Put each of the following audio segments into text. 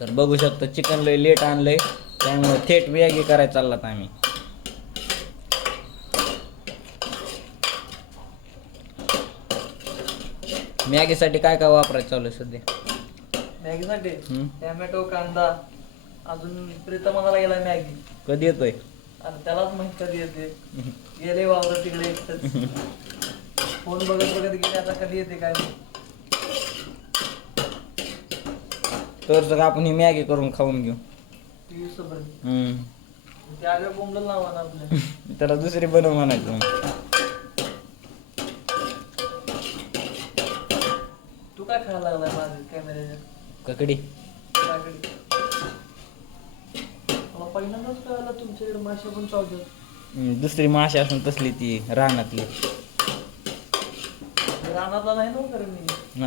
तर बघू शकतो चिकन लय लेट आणलंय, त्यामुळे थेट मॅगी करायला चाललात आम्ही. मॅगीसाठी काय काय वापरायचं चालू आहे सध्या? मॅगीसाठी टॅमॅटो, कांदा, अजून प्रीतमाला गेला मॅगी. कधी येतोय? आणि त्यालाच माहित कधी येते. गेले वावर तिकडे फोन बघत बघत गेले, आता कधी येते काय नाही. तर सगळं आपण ही मॅगी करून खाऊन घेऊ. टीव्ही सोबत हम्म. त्या बोंबल लावा ना आपल्या. त्याला दुसरी बनव म्हणायचं मग. तू काय खायला लागलाय माझ्या कॅमेऱ्याच्या? ककडी. काकडी. मला पहिल्यांदाच कळालं तुमच्याकडे मासे पण चावतात. दुसरी माशी असून तसली ती रानातली. रानातला नाही ना खरं मी.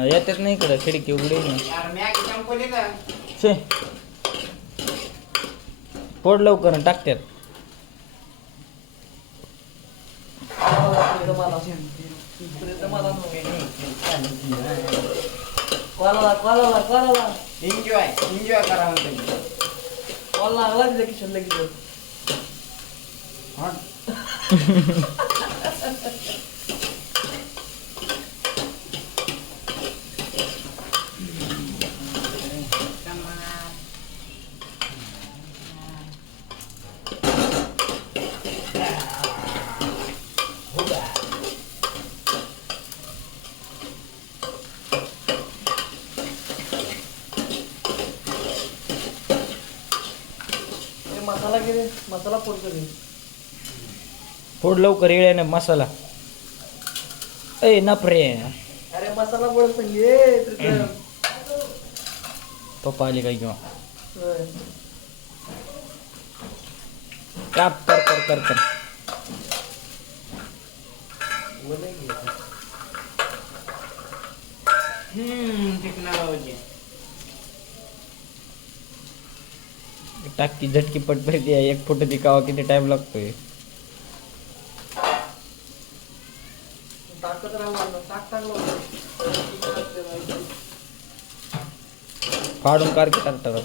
येतात नाही इकडं, खिडकी उघडी ना. फोड लवकर आणि टाकतात. एन्जॉय करा म्हणतो. कॉल लागला तिथे किशन लगेच. मसाला गेले, मसाला फोडतो घे. फोड लवकर येण्याने मसाला. ए नपरे. अरे मसाला फोड पण ये. पप्पा आली काय किंवा होय. काप कर कर कर कर. टेक्नॉलॉजी. टाकी झटकी पटपट एक फुट दिखावा किती टाइम लागतोय. टाकत राहा, टाकलं फाडून कार की टाकतात.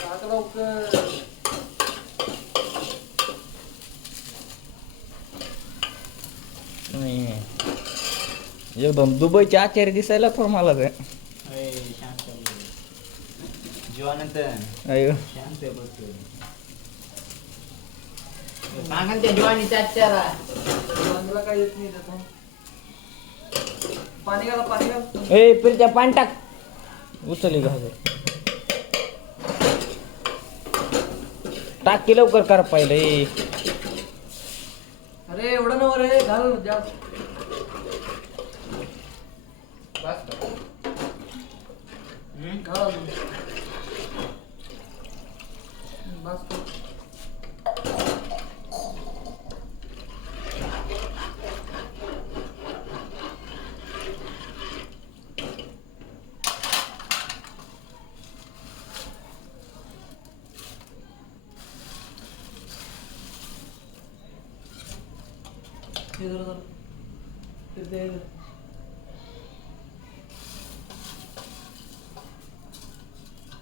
टाक लवकर. एकदम दुबईचे आचार्य दिसायला पण मला ते. अयो काय येत नाही त्याचा. पाणी घाला, पाणी घाल. ए पिरच्या पाणी टाक. उचलली घास टाक की लवकर कर पाहिलं. अरे एवढं नव रे, घाल जास्त. घाल अजून. बस कर.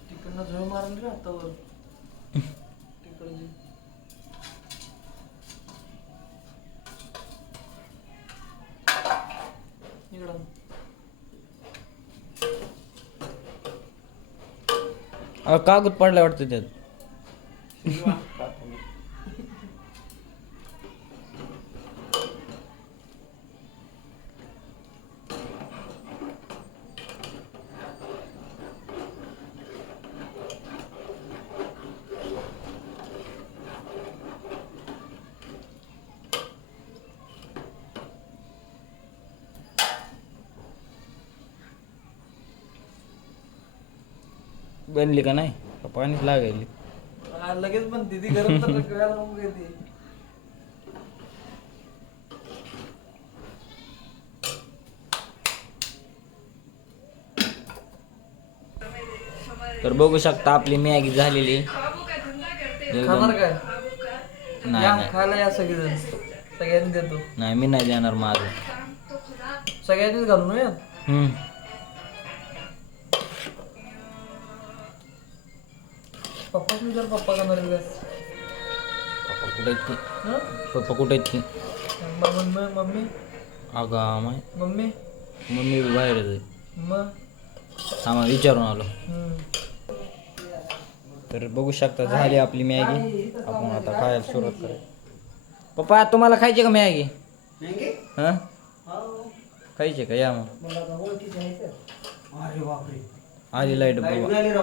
तिकडनं झळ मारून रे हातावर. तिकडे इकडं कागद पडला वाटतं त्यात. बनली का नाही? का पाणीच लागायली? लगेच पण दिदी गरम तर कळायला नको येते. तर बघू शकता आपली मॅगी झालेली. खाणार काय? नाही या नाही खायला या सगळेजण. सगळ्यांनी देतो. नाही मी नाही देणार माझं. सगळ्यांनीच घालून या. पप्पाच विचार पप्पा का मरेल काय पप्पा कुठे आहेत की हं? पप्पा कुठे आहेत की मम्मी मम्मी अगं माय मम्मी मम्मी बी बाहेरच आहे मग आम्हाला विचारून आलो हम्म. तर बघू शकता झाली आपली मॅगी आपण आता खायला सुरुवात करू पप्पा तुम्हाला खायची का मॅगी हां खायची का या मग अरे बापरे आली लाईट बाबा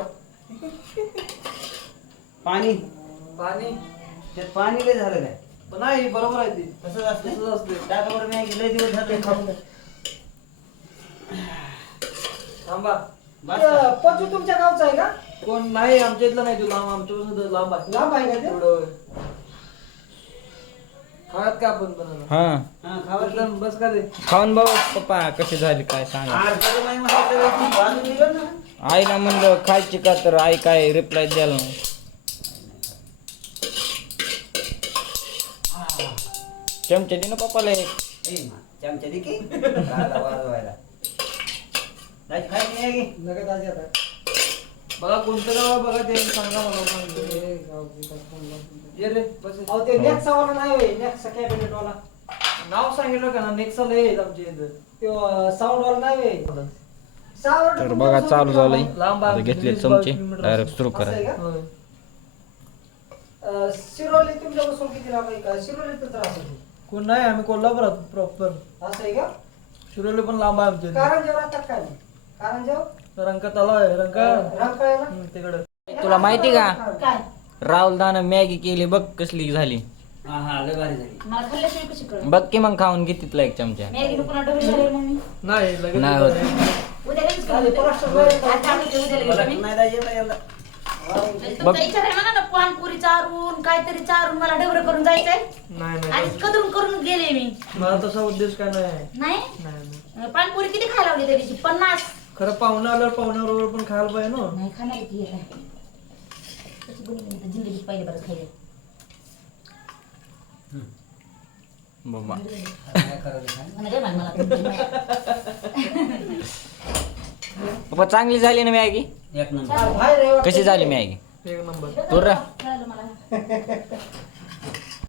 पाणी पाणी त्यात पाणी लय झालं काय पण नाही बरोबर आहे ते तसंच असते तसंच असते टाकावर मी लय दिवस झाले खाऊन थांबा बस का? पचू तुमच्या गावचा आहे का? कोण नाही आमच्या इथलं नाही तू लांब आमच्यापासून लांब आहे लांब आहे का ते? एवढं खात का आपण बनवलं हां हा, खावा की. बस का ते खाऊन बघ पप्पा कशी झाली काय सांगा अर्धा नाही म्हणायचं, ती बाजूला निघाल ना. आईला म्हणलं खायची का तर आई काय रिप्लाय द्यायला नाही चमचे दे ना पप्पाला एक ए, चमचा दे की. राहिला वाजवायला. जायची खायची नाही की? नका दाजी आता. बघा कोणतं गाव आहे बघा ते सांगा मला सांगतो. हे गावची काय फोन लावून. ये रे बस अहो ते नेक्सावाला नाही होय, नेक्सा कॅबिनेट वाला. नाव सांगितलं का ना नेक्सा लय आहेत आमच्या इथं तो साऊंड वाला नाही होय. साऊंड तर बघा चालू झालंय लांब आहे. आता घेतले 20-22 चमचे किलोमीटर डायरेक्ट सुरू असं आहे करा का? होय. शिरोली तुमच्यापासून किती लांब आहे का? शिरोली तर त्रास होतो. कोण नाही आम्ही कोल्हापुरात प्रॉपर असं आहे का? शिरोली पण लांब आहे आमच्या इथं. कारंजेवर राहतात काय नाही? कारंजेवर? रंका तलाव आहे रंका रंकाळ्याला? तिकडं तुला माहिती का काय राहुल दानं मॅगी केली बघ कसली झाली हा हा लय भारी झाली. मला खाल्ल्याशिवाय कशी कळलं बघ की मग खाऊन घे तिथला एक चमचा मॅगीनं पुन्हा डबल झाले मग मी नाही लगेच नाही होत. उद्या लगेच चालेल, करून पराष्ट्र देते. बाहेर आता आम्ही ते उद्या लगेच मला आम्ही. नाही जायचं आता याला. म्हणजे तुमचा विचार आहे म्हणा ना पानपुरी चारून काहीतरी चारून मला डबरं करून जायचंय नाही नाही आणि कदरून करून गेले मी मला तसा उद्देश काय नाही नाही नाही पानपुरी किती खायला लावली त्या दिवशी 50 खरं पाहुणा आल्यावर पाहुण्याबरोबर पण खायला पाहिजे ना नाही खाणार की हे काय कशी बनवली मी तर जिंदगीत पहिले बरं खायला बाबा काय करायचं काय? म्हणा रे मला तुमची माया. पप्पा चांगली झाली ना मॅगी एक नंबर बाहेर आहे वाटतं. कशी झाली मॅगी एक नंबर तू रा कळालं मला